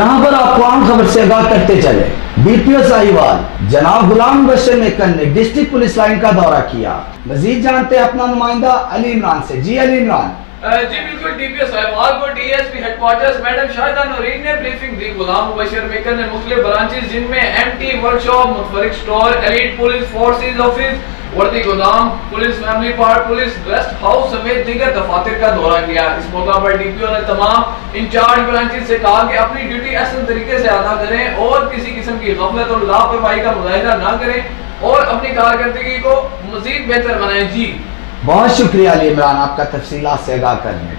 यहाँ पर आपको आम खबर से आगाह करते चले। BPO साहिवाल जनाब गुलाम बशर मेकर ने डिस्ट्रिक्ट पुलिस लाइन का दौरा किया। मजीद जानते हैं अपना नुमाइंदा अली इमरान से। जी अली इमरान। जी बिल्कुल, DPO साहिवाल को DSP headquarters madam Shahida Noorin ने ब्रीफिंग दी। गुलाम बशर मेकर ने मुख्तलिफ ब्रांचेस जिनमें MT workshop, मुतफरिक store, elite police forces office, वर्दी गोदाम, police family part, police guest house समेत दीगर दफातर का दौरा किया। इस मौका पर DPO ने तमाम इंचार्ज ब्रांचेस से कहा कि अपनी ड्यूटी असल तरीके से अदा करें और किसी किस्म की गफलत और लापरवाही का मुजाहिदा ना करें और अपनी कारकर्दगी को मजीद बेहतर बनाएं। जी बहुत शुक्रिया अली इमरान आपका तफसीलात से आगाह करने।